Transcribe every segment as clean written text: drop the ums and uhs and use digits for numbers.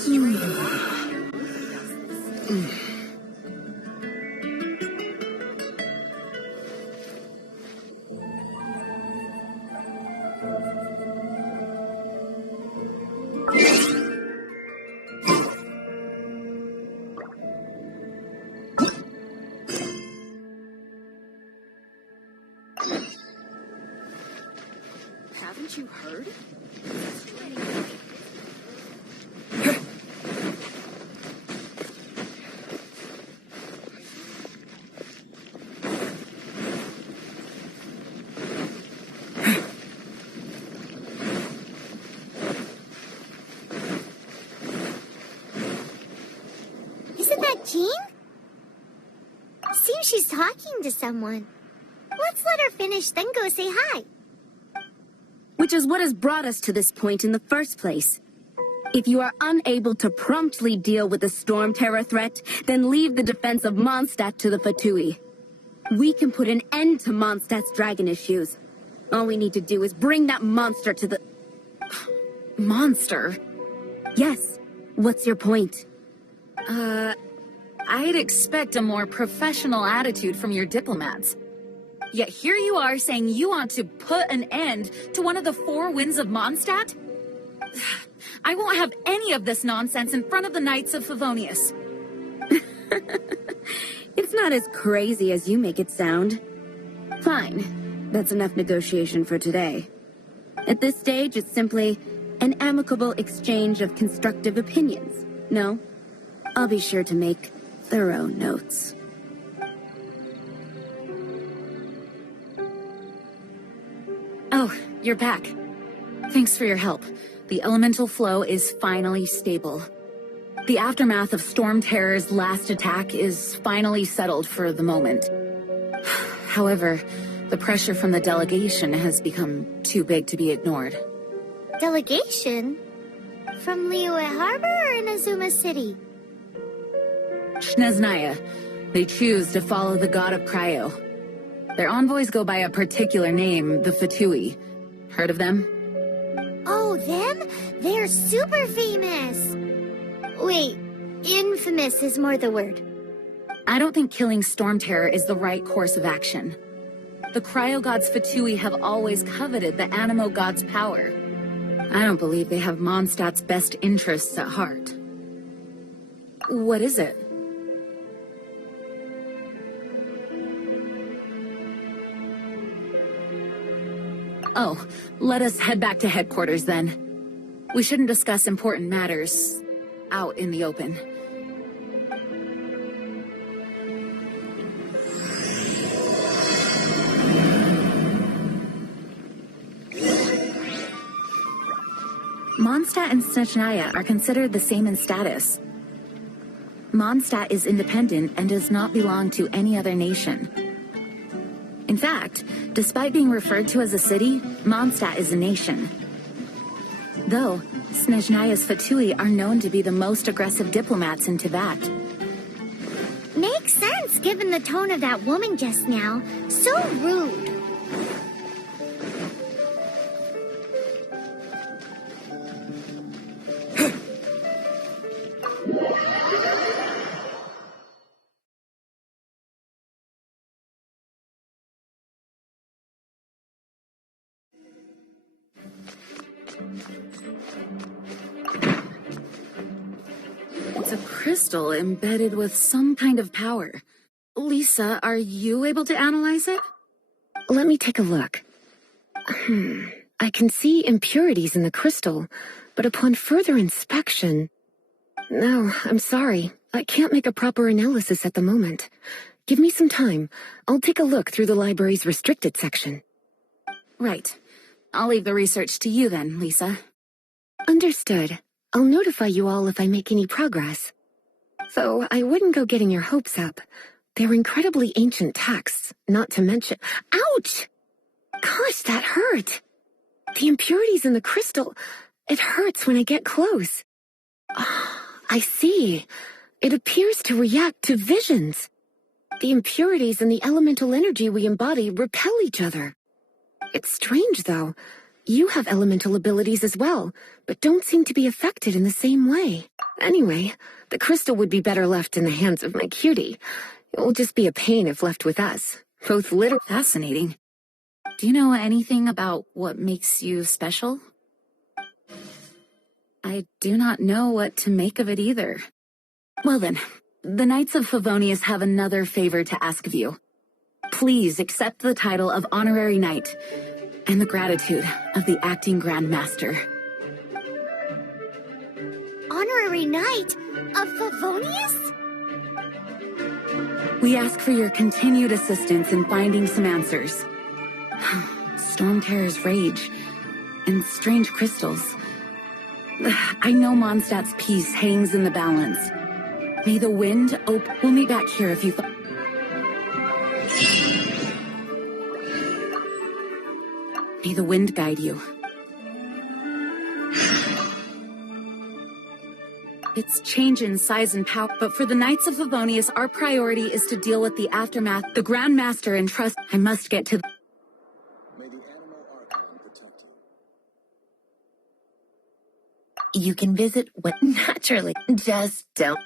Haven't you heard? Isn't that Jean? Seems she's talking to someone. Let's let her finish, then go say hi. Which is what has brought us to this point in the first place. If you are unable to promptly deal with the storm terror threat, then leave the defense of Mondstadt to the Fatui. We can put an end to Mondstadt's dragon issues. All we need to do is bring that monster to the... Monster? Yes. What's your point? I'd expect a more professional attitude from your diplomats. Yet here you are saying you want to put an end to one of the four winds of Mondstadt? I won't have any of this nonsense in front of the Knights of Favonius. It's not as crazy as you make it sound. Fine. That's enough negotiation for today. At this stage, it's simply an amicable exchange of constructive opinions. No? I'll be sure to make thorough notes. Oh, you're back. Thanks for your help. The elemental flow is finally stable. The aftermath of Storm Terror's last attack is finally settled for the moment. However, the pressure from the delegation has become too big to be ignored. Delegation? From Liyue Harbor or Inazuma City? Snezhnaya. They choose to follow the god of Cryo. Their envoys go by a particular name, the Fatui. Heard of them? Oh, them? They're super famous! Wait, infamous is more the word. I don't think killing Storm Terror is the right course of action. The Cryo gods Fatui have always coveted the Animo god's power. I don't believe they have Mondstadt's best interests at heart. What is it? Oh, let us head back to headquarters then. We shouldn't discuss important matters out in the open. Mondstadt and Snezhnaya are considered the same in status. Mondstadt is independent and does not belong to any other nation. In fact, despite being referred to as a city, Mondstadt is a nation. Though, Snezhnaya's Fatui are known to be the most aggressive diplomats in Teyvat. Makes sense given the tone of that woman just now. So rude. It's a crystal embedded with some kind of power. Lisa, are you able to analyze it? Let me take a look. I can see impurities in the crystal, but upon further inspection... No, I'm sorry. I can't make a proper analysis at the moment. Give me some time. I'll take a look through the library's restricted section. Right. I'll leave the research to you then, Lisa. Understood. I'll notify you all if I make any progress. Though I wouldn't go getting your hopes up. They're incredibly ancient texts, not to mention... Ouch! Gosh, that hurt! The impurities in the crystal... It hurts when I get close. I see. It appears to react to visions. The impurities and the elemental energy we embody repel each other. It's strange, though. You have elemental abilities as well, but don't seem to be affected in the same way. Anyway, the crystal would be better left in the hands of my cutie. It will just be a pain if left with us. Both literally. Fascinating. Do you know anything about what makes you special? I do not know what to make of it either. Well then, the Knights of Favonius have another favor to ask of you. Please accept the title of Honorary Knight and the gratitude of the Acting Grand Master. Honorary Knight of Favonius? We ask for your continued assistance in finding some answers. Storm Terror's rage and strange crystals. I know Mondstadt's peace hangs in the balance. May the wind we'll meet back here if you... May the wind guide you. It's change in size and power, but for the Knights of Favonius, our priority is to deal with the aftermath. The Grand Master and trust. I must get to... May the animal archon protect you. You can visit when naturally. Just don't.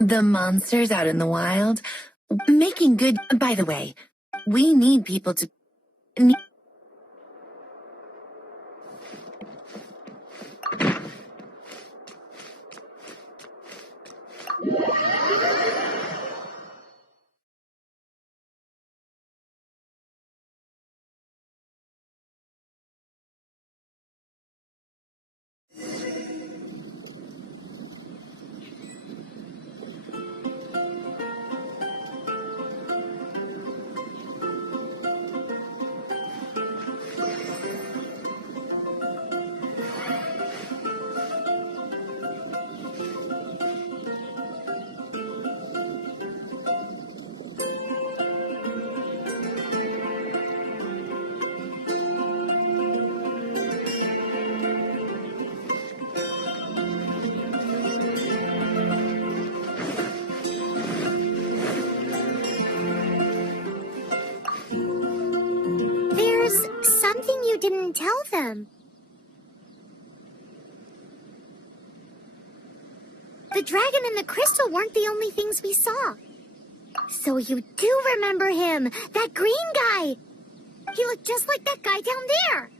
The monsters out in the wild, making good. By the way, we need people to. Something you didn't tell them. The dragon and the crystal weren't the only things we saw. So you do remember him, that green guy. He looked just like that guy down there.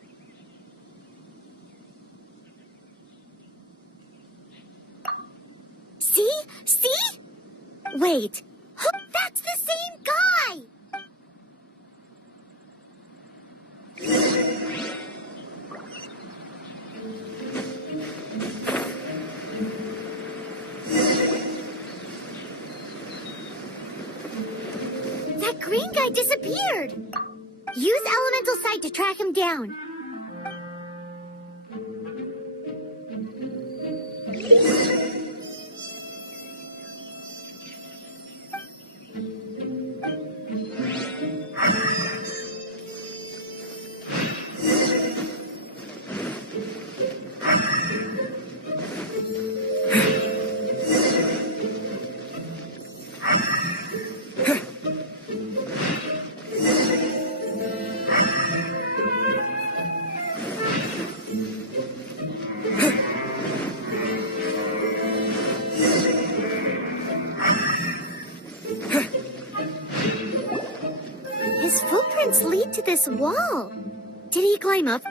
See? See? Wait, that's the same guy! That green guy disappeared! Use elemental sight to track him down. His footprints lead to this wall. Did he climb up?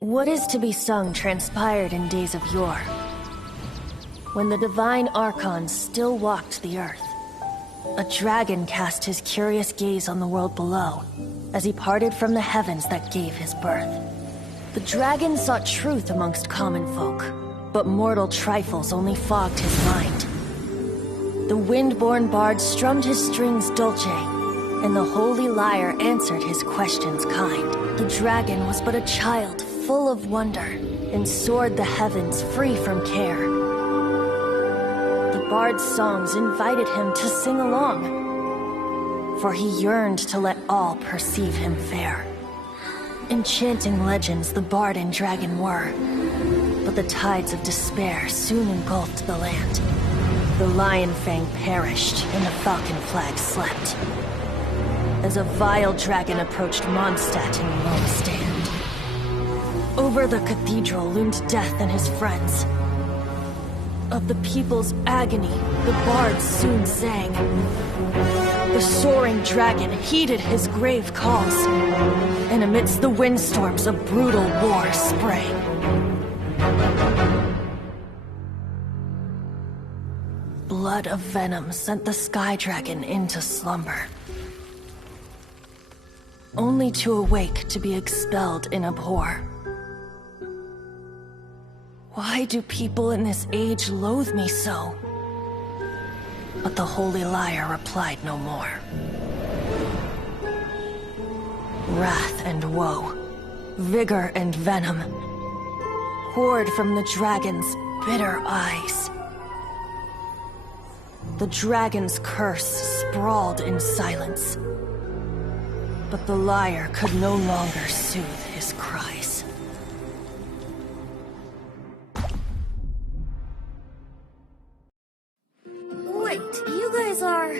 What is to be sung transpired in days of yore, when the divine archons still walked the earth. A dragon cast his curious gaze on the world below, as he parted from the heavens that gave his birth. The dragon sought truth amongst common folk, but mortal trifles only fogged his mind. The wind-born bard strummed his strings dulce, and the holy lyre answered his questions kind. The dragon was but a child full of wonder, and soared the heavens free from care. The bard's songs invited him to sing along, for he yearned to let all perceive him fair. Enchanting legends the bard and dragon were, but the tides of despair soon engulfed the land. The lion fang perished, and the falcon flag slept, as a vile dragon approached Mondstadt in lone stand. Over the cathedral loomed death and his friends. Of the people's agony, the bards soon sang. The soaring dragon heeded his grave calls, and amidst the windstorms a brutal war sprang. Blood of venom sent the sky dragon into slumber, only to awake to be expelled in abhor. Why do people in this age loathe me so? But the holy lyre replied no more. Wrath and woe, vigor and venom, poured from the dragon's bitter eyes. The dragon's curse sprawled in silence, but the lyre could no longer soothe his cries. Wait, you guys are...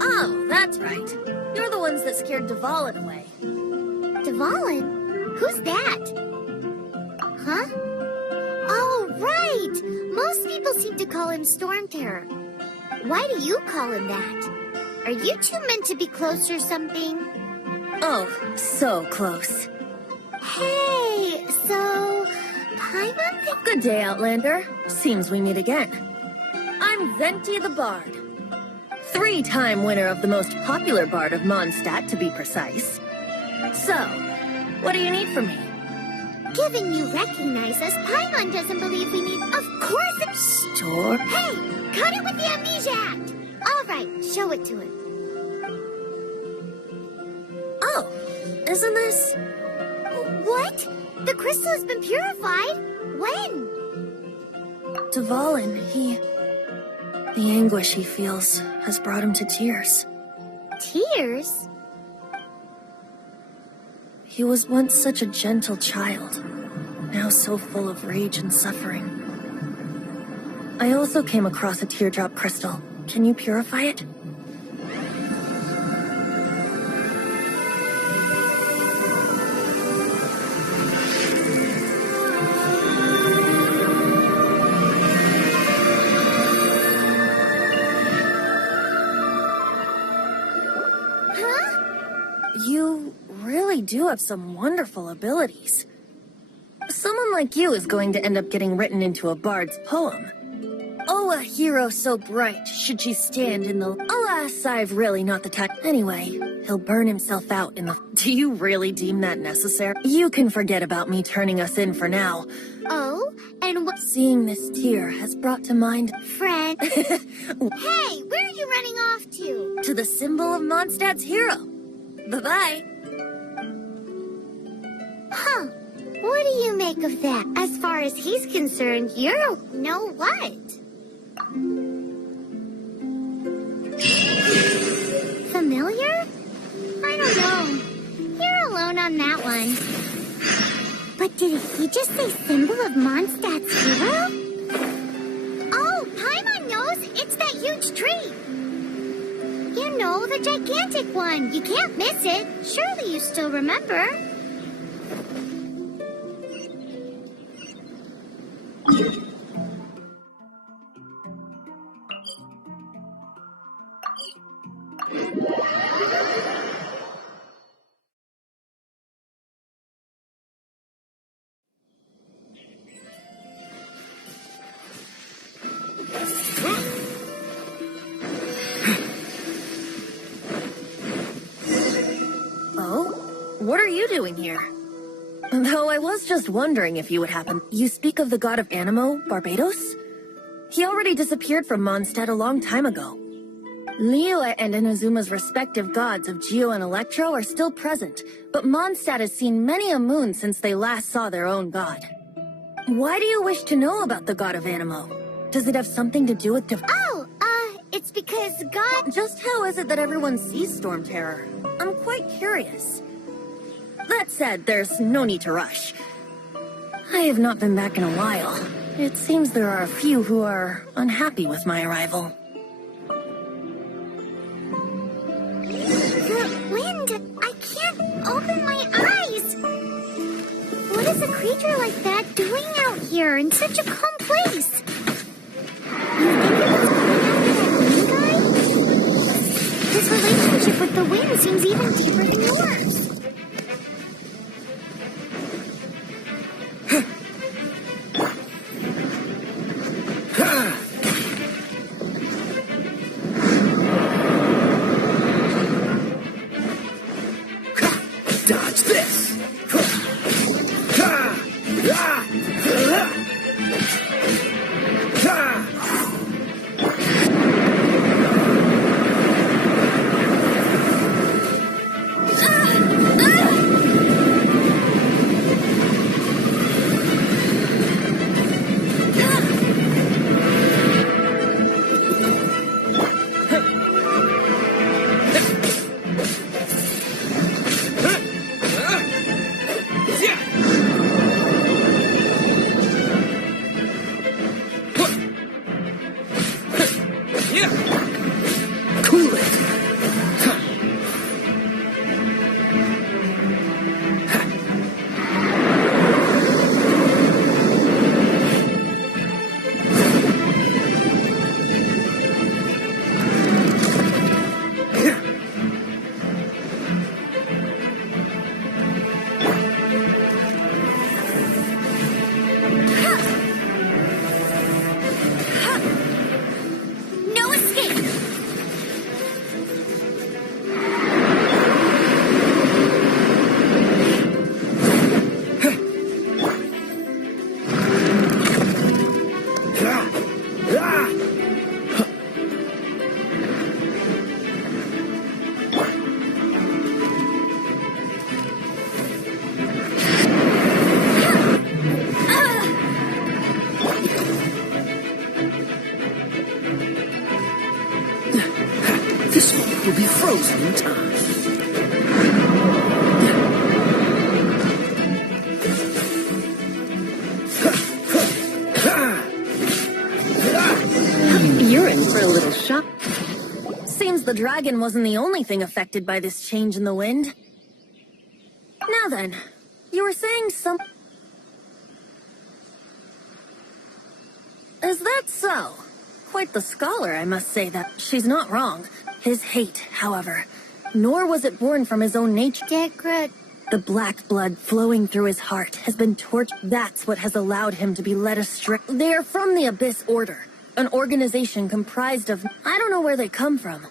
Oh, that's right. You're the ones that scared Dvalin away. Dvalin? Who's that? Huh? Oh, right! Most people seem to call him Storm Terror. Why do you call him that? Are you two meant to be close or something? Oh, so close. Hey, so... Paimon? Good day, Outlander. Seems we meet again. I'm Venti the Bard. 3-time winner of the most popular bard of Mondstadt, to be precise. So, what do you need from me? Given you recognize us, Paimon doesn't believe we need... Of course it's... Store? Hey! Cut it with the Amnesia Act! All right, show it to him. Oh, isn't this... What? The crystal has been purified? When? Dvalin, the anguish he feels has brought him to tears. Tears? He was once such a gentle child, now so full of rage and suffering. I also came across a teardrop crystal. Can you purify it? You really do have some wonderful abilities. Someone like you is going to end up getting written into a bard's poem. Oh, a hero so bright, should she stand in the... Alas, I've really not the type... Anyway, he'll burn himself out in the... Do you really deem that necessary? You can forget about me turning us in for now. Oh, and what... Seeing this tear has brought to mind... Friend. Hey, where are you running off to? To the symbol of Mondstadt's hero. Bye-bye. Huh. What do you make of that? As far as he's concerned, you're... Know what? Familiar? I don't know. You're alone on that one. But did he just say symbol of Mondstadt's hero? Oh, Paimon knows! It's that huge tree! You know, the gigantic one. You can't miss it. Surely you still remember. you doing here? Though I was just wondering if you would happen. You speak of the god of Animo, Barbados? He already disappeared from Mondstadt a long time ago. Liyue and Inazuma's respective gods of Geo and Electro are still present, but Mondstadt has seen many a moon since they last saw their own god. Why do you wish to know about the god of Animo? Does it have something to do with It's because God... Just how is it that everyone sees Storm Terror? I'm quite curious. That said, there's no need to rush. I have not been back in a while. It seems there are a few who are unhappy with my arrival. The wind! I can't open my eyes! What is a creature like that doing out here in such a calm place? You think it was going after that wind guy? His relationship with the wind seems even deeper than yours. Dodge this! This one will be frozen in time. You're in for a little shock. Seems the dragon wasn't the only thing affected by this change in the wind. Now then, you were saying some... Is that so? Quite the scholar, I must say that. She's not wrong. His hate, however, nor was it born from his own nature. The black blood flowing through his heart has been tortured. That's what has allowed him to be led astray. They are from the Abyss Order, an organization comprised of... I don't know where they come from.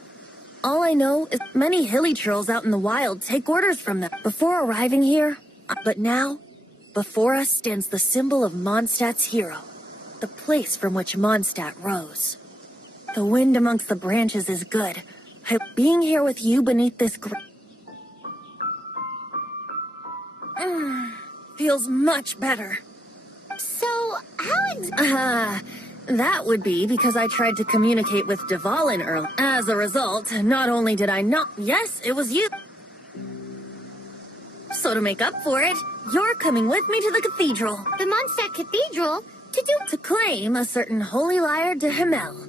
All I know is many hilly trolls out in the wild take orders from them before arriving here. But now, before us stands the symbol of Mondstadt's hero, the place from which Mondstadt rose. The wind amongst the branches is good. Being here with you beneath this feels much better. So, how That would be because I tried to communicate with Dvalin earlier. As a result, not only did I not... Yes, it was you. So to make up for it, you're coming with me to the cathedral. the Mondstadt Cathedral To claim a certain holy lyre de Himmel.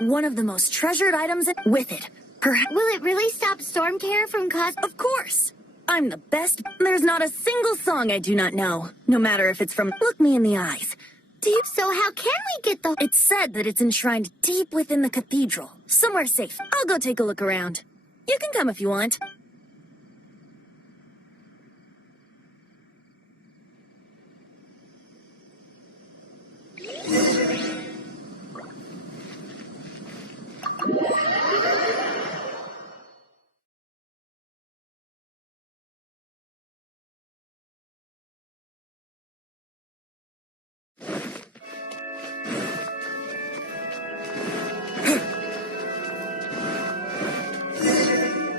one of the most treasured items with it. Will it really stop Storm Terror from causing... Of course! I'm the best. There's not a single song I do not know. No matter if it's from Look Me in the Eyes. Deep, so how can we get the... It's said that it's enshrined deep within the cathedral. Somewhere safe. I'll go take a look around. You can come if you want.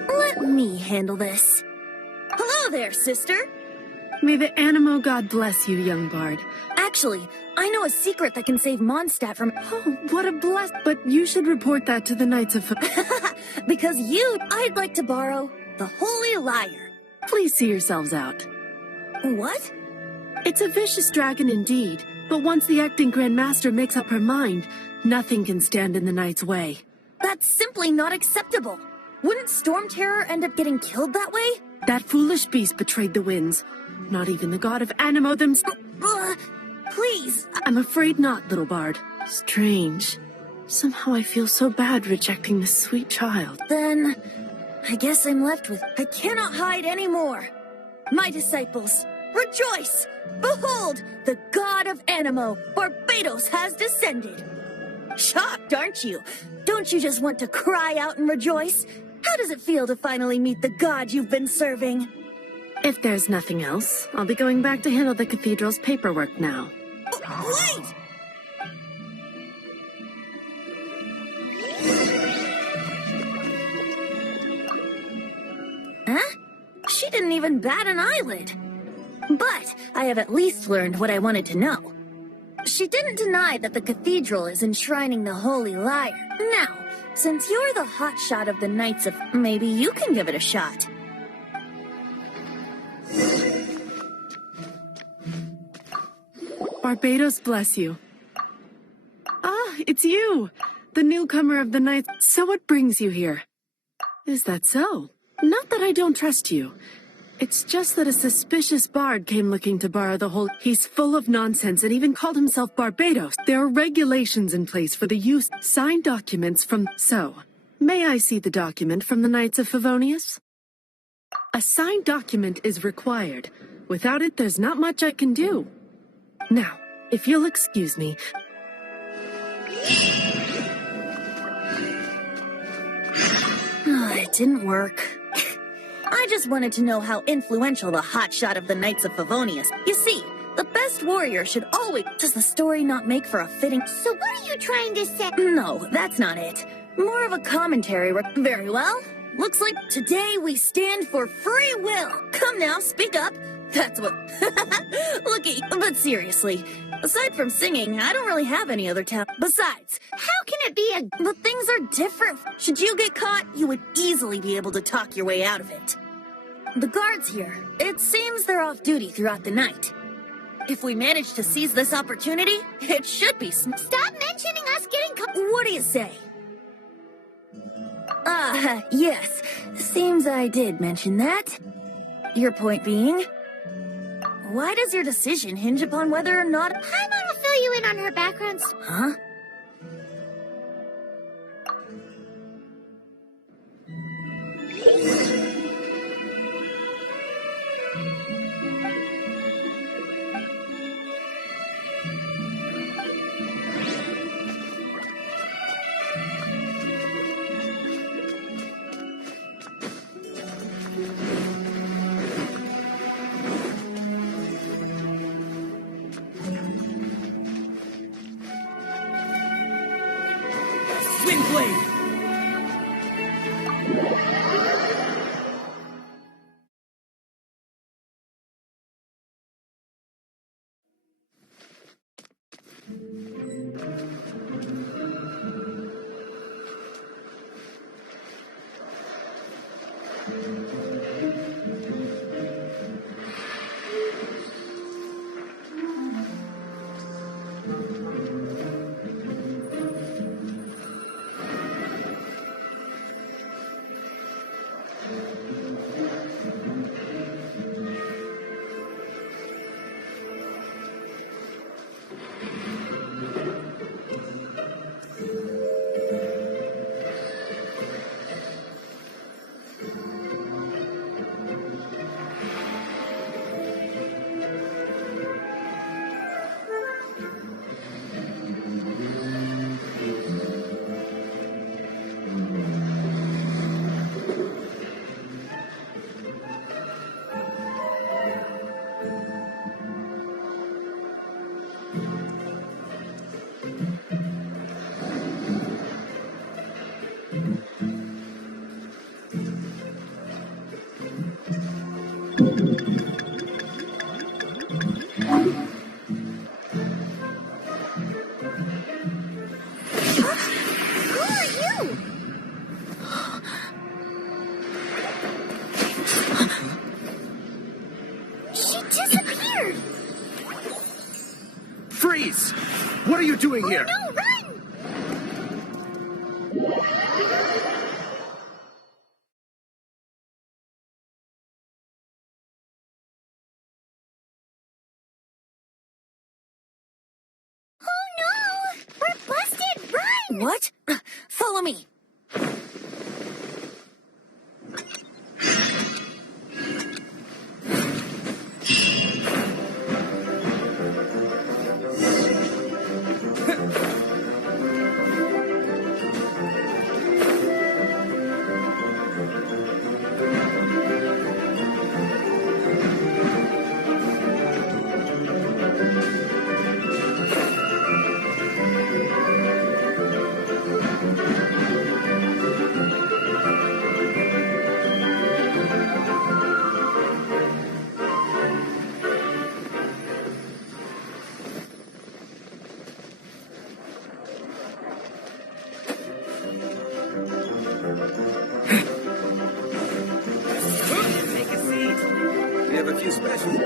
Let me handle this. Hello there, sister. May the Animo God bless you, young bard. Actually, I know a secret that can save Mondstadt from... Oh, what a bless! But you should report that to the Knights of... Because I'd like to borrow the Holy Lyre. Please see yourselves out. What? It's a vicious dragon indeed, but once the acting Grand Master makes up her mind, nothing can stand in the Knight's way. That's simply not acceptable. Wouldn't Storm Terror end up getting killed that way? That foolish beast betrayed the winds. Not even the god of Animo themselves. Please. I'm afraid not, little bard. Strange. Somehow I feel so bad rejecting this sweet child. Then, I guess I'm left with... I cannot hide anymore. My disciples, rejoice! Behold, the god of Animo, Barbados, has descended. Shocked, aren't you? Don't you just want to cry out and rejoice? How does it feel to finally meet the god you've been serving? If there's nothing else, I'll be going back to handle the cathedral's paperwork now. Wait! Huh? She didn't even bat an eyelid. But I have at least learned what I wanted to know. She didn't deny that the cathedral is enshrining the Holy Lyre. Now, since you're the hotshot of the Knights of... Maybe you can give it a shot. Barbados bless you. Ah, it's you! The newcomer of the Knights. So what brings you here? Is that so? Not that I don't trust you. It's just that a suspicious bard came looking to borrow the whole... He's full of nonsense and even called himself Barbados. There are regulations in place for the use... Signed documents from... So, may I see the document from the Knights of Favonius? A signed document is required. Without it, there's not much I can do. Now, if you'll excuse me... It didn't work. I just wanted to know how influential the hotshot of the Knights of Favonius. You see, the best warrior should always... Does the story not make for a fitting... So what are you trying to say? No, that's not it. More of a commentary. Very well. Looks like today we stand for free will. Come now, speak up. That's what... Looky, but seriously, aside from singing, I don't really have any other talent. Besides, How can it be a... but things are different. Should you get caught, you would easily be able to talk your way out of it. The guards here, it seems they're off duty throughout the night. If we manage to seize this opportunity, it should be... Stop mentioning us getting... What do you say? Yes. Seems I did mention that. Your point being... Why does your decision hinge upon whether or not... Paimon will fill you in on her background... Huh? Swing blade! you doing here? No, run! Oh no! We're busted! Run! What? Follow me. Take a seat. We have a few specials.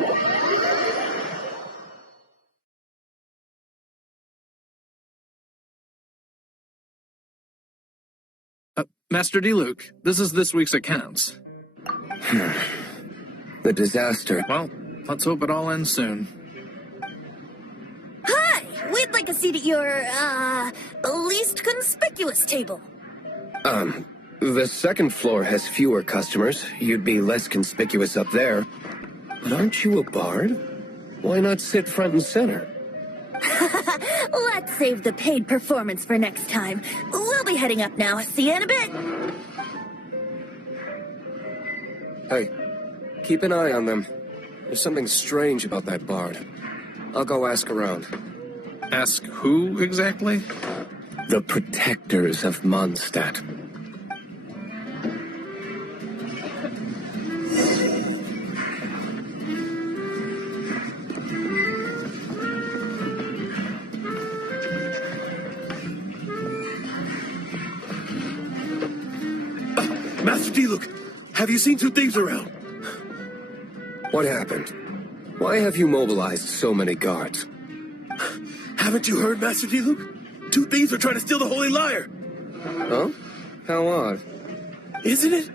Master D-Luke, this is this week's accounts. The disaster. Well, let's hope it all ends soon. Hi! We'd like a seat at your, least conspicuous table. The second floor has fewer customers. You'd be less conspicuous up there. But aren't you a bard? Why not sit front and center? Let's save the paid performance for next time. We'll be heading up now. See you in a bit. Hey, keep an eye on them. There's something strange about that bard. I'll go ask around. Ask who exactly? The protectors of Mondstadt. Master D-Luke, have you seen two thieves around? What happened? Why have you mobilized so many guards? Haven't you heard, Master D-Luke? Two thieves are trying to steal the Holy Lyre. Huh? How odd. Isn't it?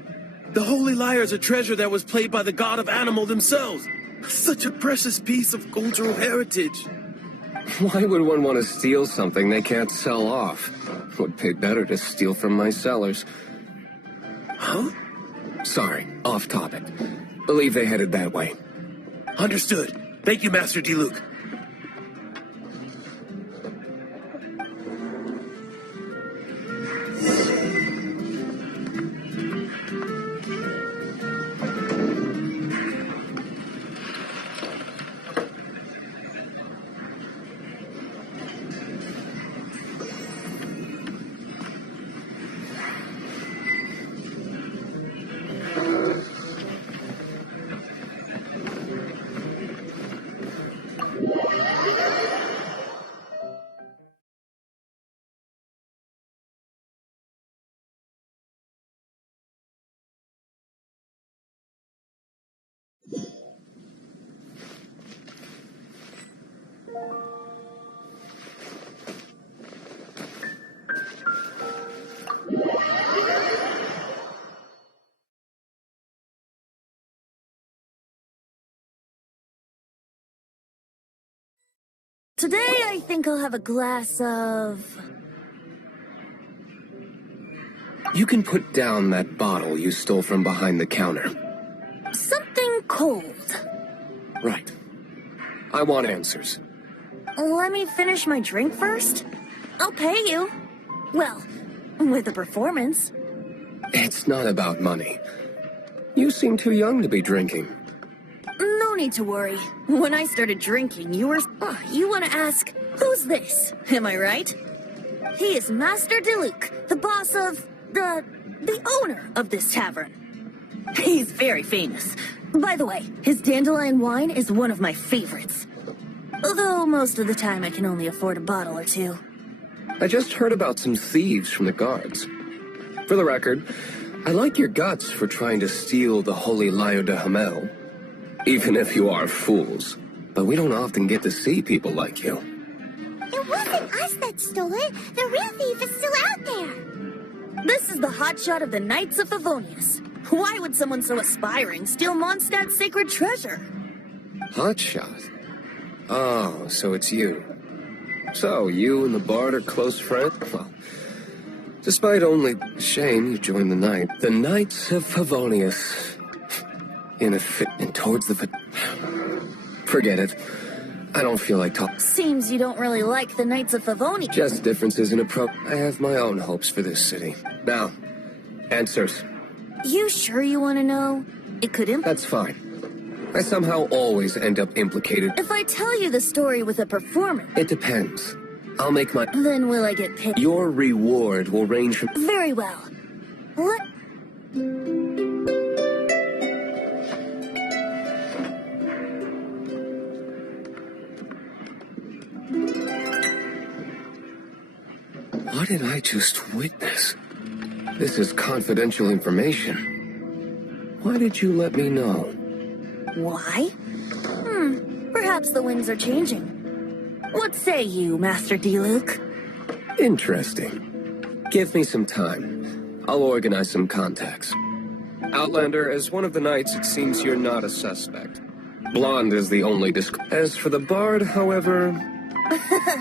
The Holy Lyre is a treasure that was played by the god of animal themselves. Such a precious piece of cultural heritage. Why would one want to steal something they can't sell off? Would pay better to steal from my sellers. Huh? Sorry, off topic. Believe they headed that way. Understood. Thank you, Master D-Luke. Today, I think I'll have a glass of... You can put down that bottle you stole from behind the counter. something cold. Right. I want answers. Let me finish my drink first. I'll pay you. Well, with a performance. It's not about money. You seem too young to be drinking. No need to worry. When I started drinking, you were... Oh, you want to ask, who's this? Am I right? He is Master D-Luke, the boss of... the owner of this tavern. He's very famous. By the way, his dandelion wine is one of my favorites. Although most of the time I can only afford a bottle or two. I just heard about some thieves from the guards. For the record, I like your guts for trying to steal the Holy Lyre de Hamel. Even if you are fools. But we don't often get to see people like you. It wasn't us that stole it. The real thief is still out there. This is the hotshot of the Knights of Favonius. Why would someone so aspiring steal Mondstadt's sacred treasure? Hotshot? Oh, so it's you. So, you and the Bard are close friends? Well, despite only shame, you joined the Knight. The Knights of Favonius. And towards the Forget it. I don't feel like talking. Seems you don't really like the Knights of Favonius. Just differences in approach. I have my own hopes for this city. Now, answers. You sure you want to know? It could That's fine. I somehow always end up implicated. If I tell you the story with a performance... It depends. I'll make my... Then will I get paid? Your reward will range from... Very well. What? What did I just witness? This is confidential information. Why did you let me know? Why? Perhaps the winds are changing. What say you, Master Diluc? Interesting. Give me some time. I'll organize some contacts. Outlander, as one of the knights, it seems you're not a suspect. Blonde is the only As for the Bard, however...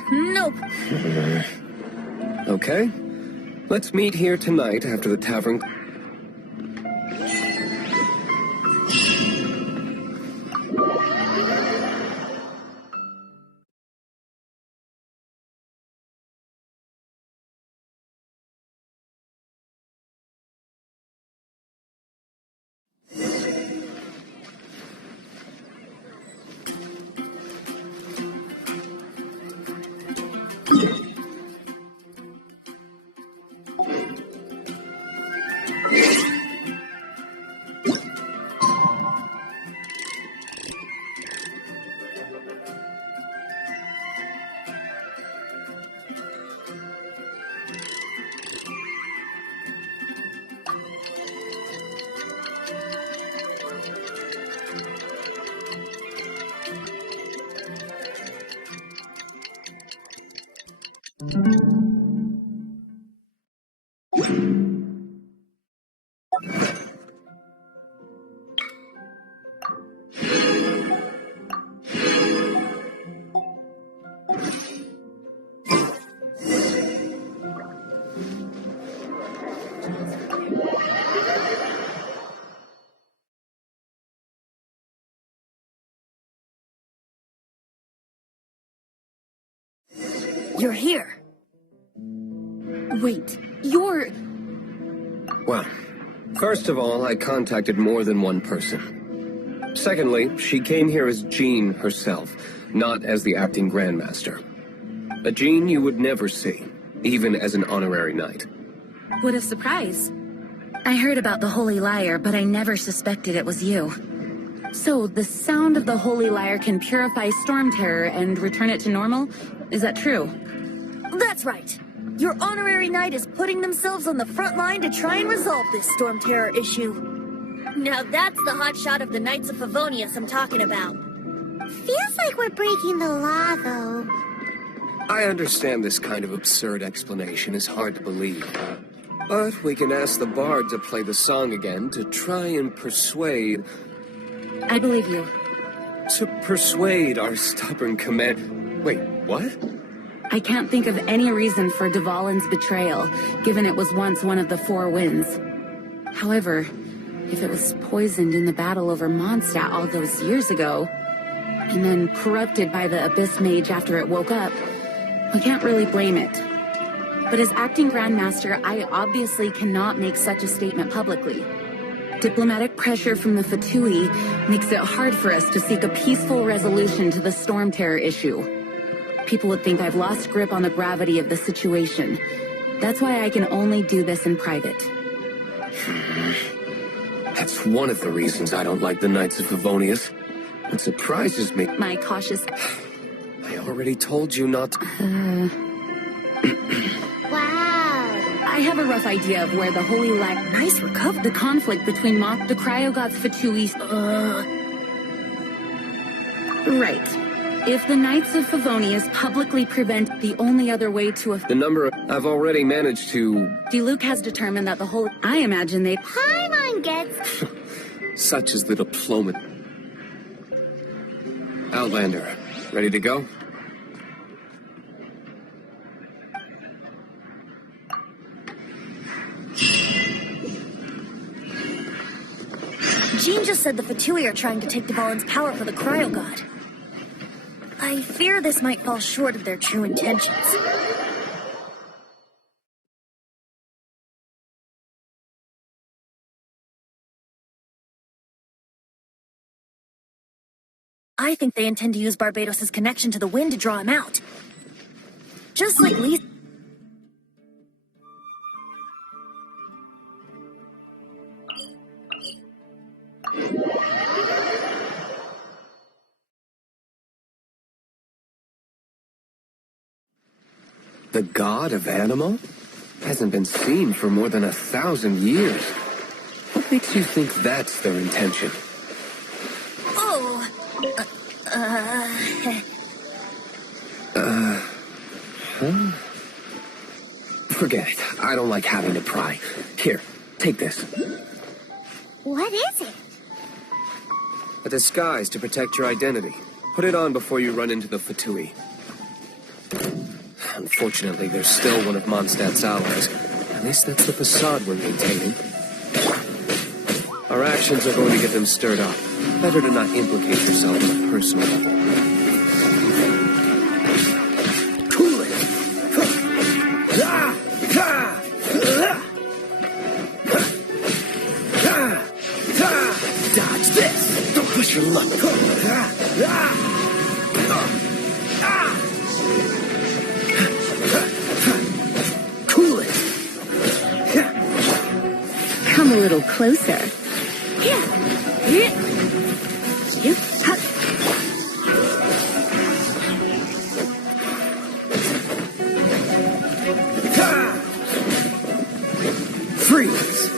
Nope. Okay. Let's meet here tonight after the tavern... You're here. Wait, you're... Well, first of all, I contacted more than one person. Secondly, she came here as Jean herself, not as the acting Grandmaster. A Jean you would never see, even as an honorary knight. What a surprise. I heard about the Holy Lyre, but I never suspected it was you. So, the sound of the Holy Lyre can purify Storm Terror and return it to normal? Is that true? That's right. Your honorary knight is putting themselves on the front line to try and resolve this Storm Terror issue. Now that's the hotshot of the Knights of Favonius I'm talking about. Feels like we're breaking the law, though. I understand this kind of absurd explanation is hard to believe. But we can ask the Bard to play the song again to try and persuade... I believe you. To persuade our stubborn command... Wait, what? I can't think of any reason for Dvalin's betrayal, given it was once one of the Four Winds. However, if it was poisoned in the battle over Mondstadt all those years ago, and then corrupted by the Abyss Mage after it woke up, I can't really blame it. But as acting Grandmaster, I obviously cannot make such a statement publicly. Diplomatic pressure from the Fatui makes it hard for us to seek a peaceful resolution to the Storm Terror issue. People would think I've lost grip on the gravity of the situation. That's why I can only do this in private. That's one of the reasons I don't like the Knights of Favonius. It surprises me. My cautious... I already told you not to... Wow. I have a rough idea of where the Holy Lyre... Nice recovery. The conflict between the Cryogoth Fatui... Right. If the Knights of Favonius publicly prevent the only other way to The number I've already managed to... Diluc has determined that the whole... I imagine they... Paimon gets... Such is the diplomat. Outlander, ready to go? Jean just said the Fatui are trying to take the Balin's power for the Cryo God. I fear this might fall short of their true intentions. I think they intend to use Barbados' connection to the wind to draw him out. Just like Lee... The god of animal? Hasn't been seen for more than 1,000 years. What makes you think that's their intention? Oh! Huh? Forget it. I don't like having to pry. Here, take this. What is it? A disguise to protect your identity. Put it on before you run into the Fatui. Unfortunately, they're still one of Mondstadt's allies. At least that's the facade we're maintaining. Our actions are going to get them stirred up. Better to not implicate yourself on a personal level. Cool it! Dodge this! Don't push your luck! Cool it! Come a little closer. Freeze!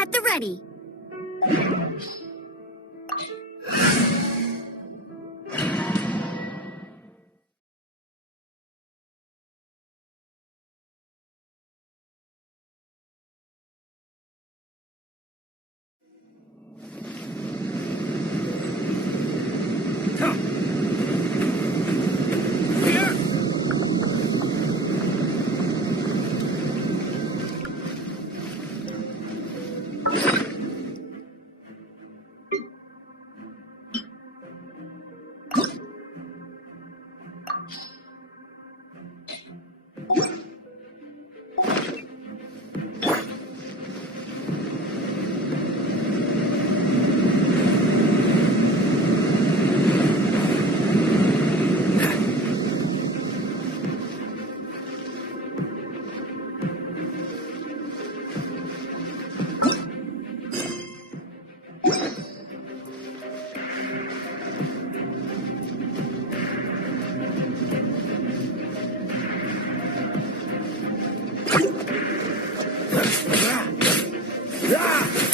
At the ready.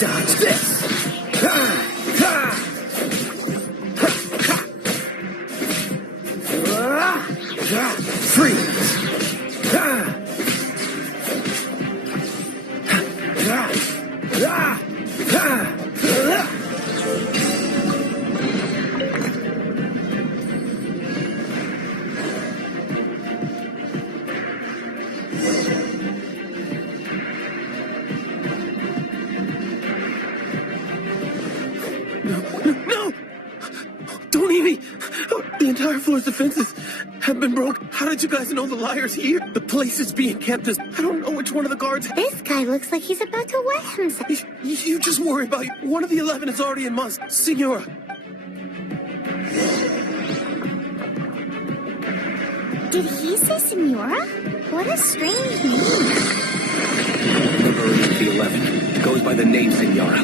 Dodge this! Freeze! Don't eat me! The entire floor's defenses have been broke. How did you guys know the liar's here? The place is being kept as... I don't know which one of the guards... This guy looks like he's about to wet himself. You just worry about it. One of the 11 is already in Musk. Senora. Did he say Senora? What a strange name. Never reached the 11. Goes by the name Senora.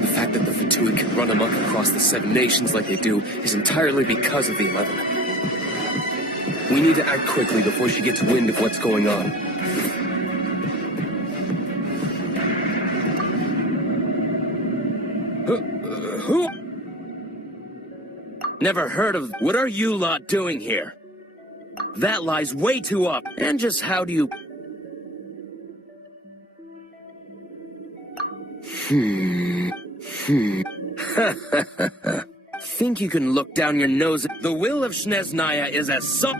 The fact that the Fatui can run amok across the 7 nations like they do is entirely because of the 11. We need to act quickly before she gets wind of what's going on. Who? Never heard of... What are you lot doing here? That lies way too up. And just how do you... Think you can look down your nose at... The will of Sneznaya is as some...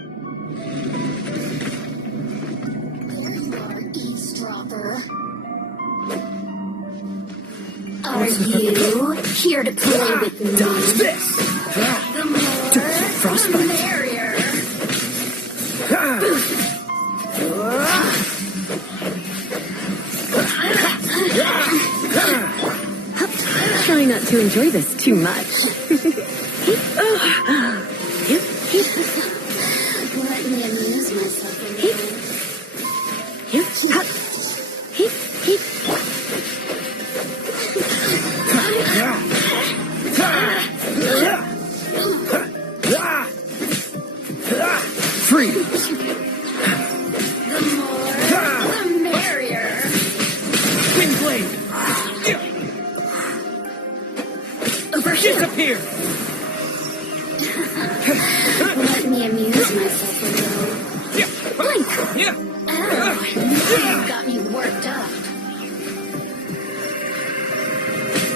Eavesdropper. Are you here to play with me? Dodge this! The more, frostbite. the merrier. Try not to enjoy this too much. Let me amuse myself a Freedom! The more, the merrier. Wind blade! Disappear! Let me amuse myself a little. Blink! Ow, you got me worked up.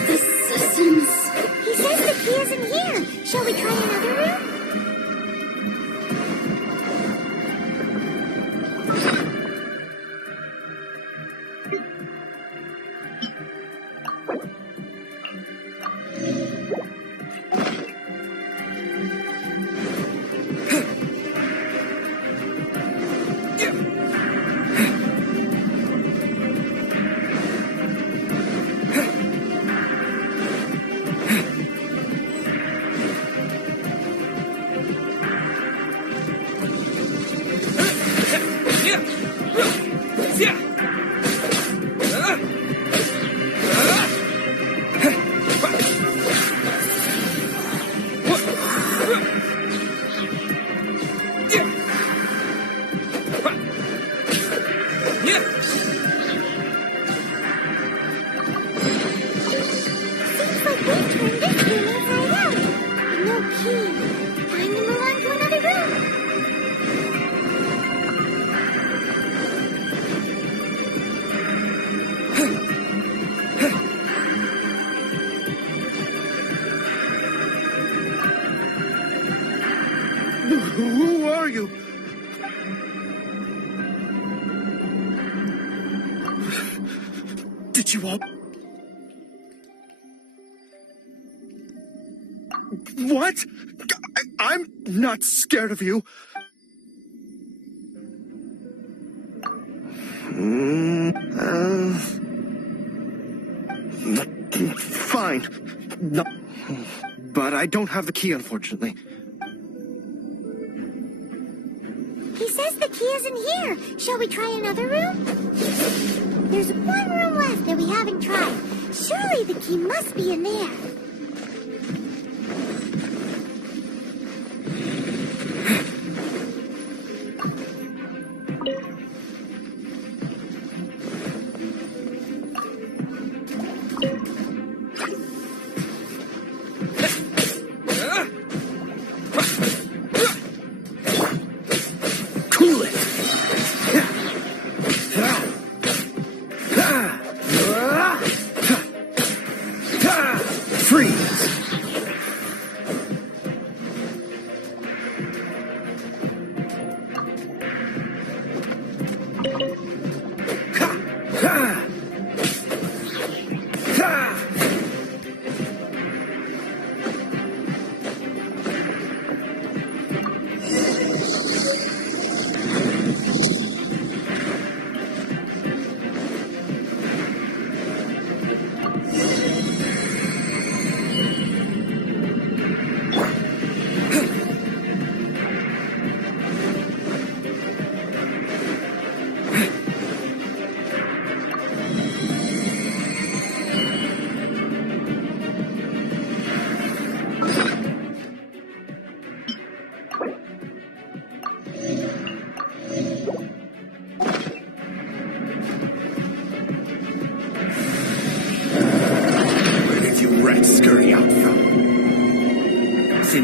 The systems. He says the key isn't here. Shall we try another room? Who are you? Did you all... What? I'm not scared of you. Fine. No. But I don't have the key, unfortunately. He says the key isn't here. Shall we try another room? There's one room left that we haven't tried. Surely the key must be in there.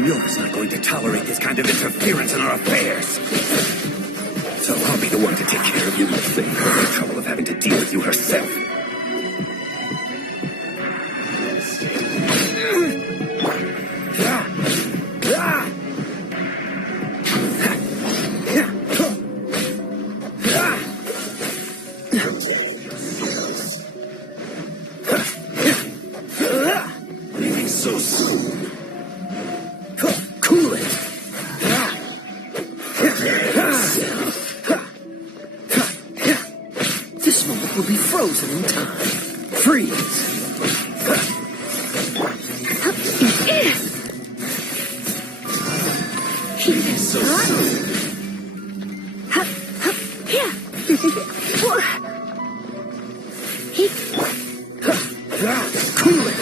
Senyora's not going to tolerate this kind of interference in our affairs. So I'll be the one to take care of you and save her the trouble of having to deal with you herself. So soon. Cool it. This moment will be frozen in time. Freeze. So soon. Cool it.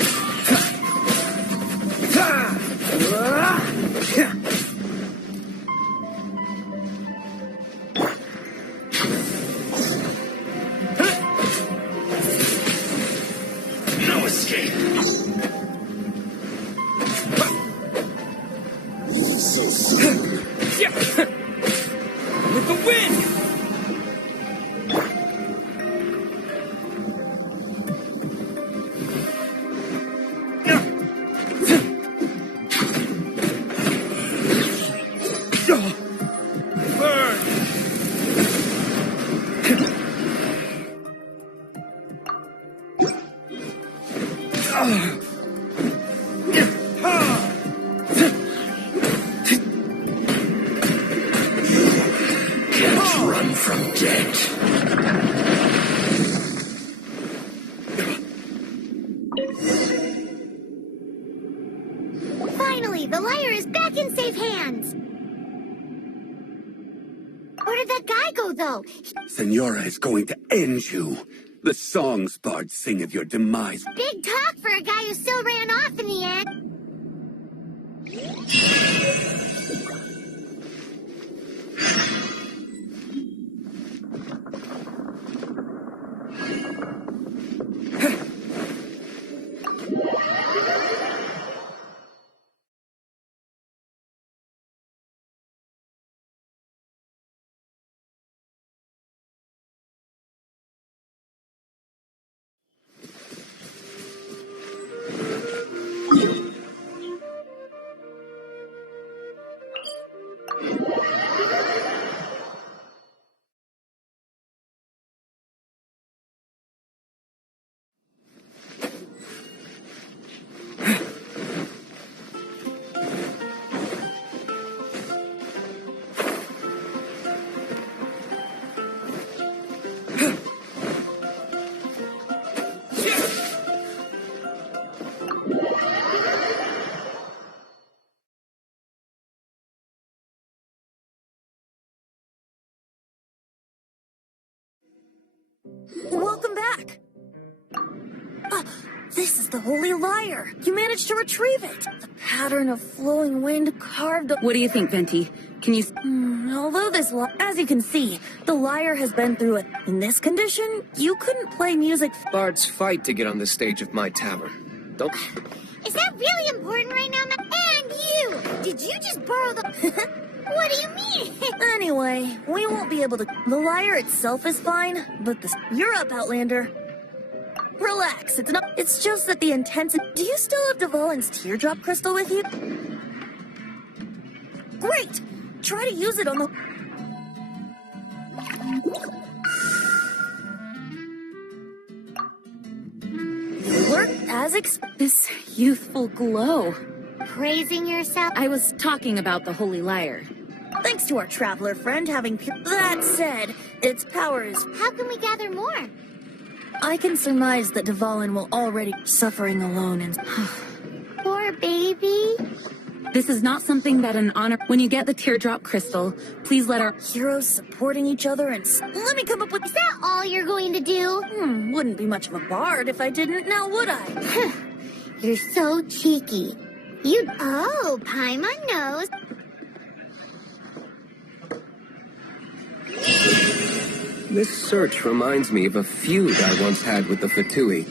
No escape. With the wind. Can't run from death. Finally, the lyre is back in safe hands. Where did that guy go, though? Senora is going to end you. The songs bards sing of your demise. Big talk for a guy who still ran off in the end. Welcome back. This is the Holy Lyre. You managed to retrieve it. The pattern of flowing wind carved... What do you think, Venti? Can you... Although as you can see, the lyre has been through it. In this condition, you couldn't play music... Bards fight to get on the stage of my tavern. Don't... Is that really important right now, And you! Did you just borrow the... What do you mean? Anyway, we won't be able to... The lyre itself is fine, but You're up, Outlander. Relax, it's not... It's just that the intensity... Do you still have Dvalin's teardrop crystal with you? Great! Try to use it on the... Work as This youthful glow. Praising yourself? I was talking about the Holy Lyre. Thanks to our traveler friend having... That said, its power is... How can we gather more? I can surmise that Dvalin will already suffering alone and... Poor baby. This is not something that an honor... When you get the teardrop crystal, please let our... Heroes supporting each other and... Let me come up with... Is that all you're going to do? Wouldn't be much of a bard if I didn't, now would I? You're so cheeky. Oh, Paimon knows. This search reminds me of a feud I once had with the Fatui.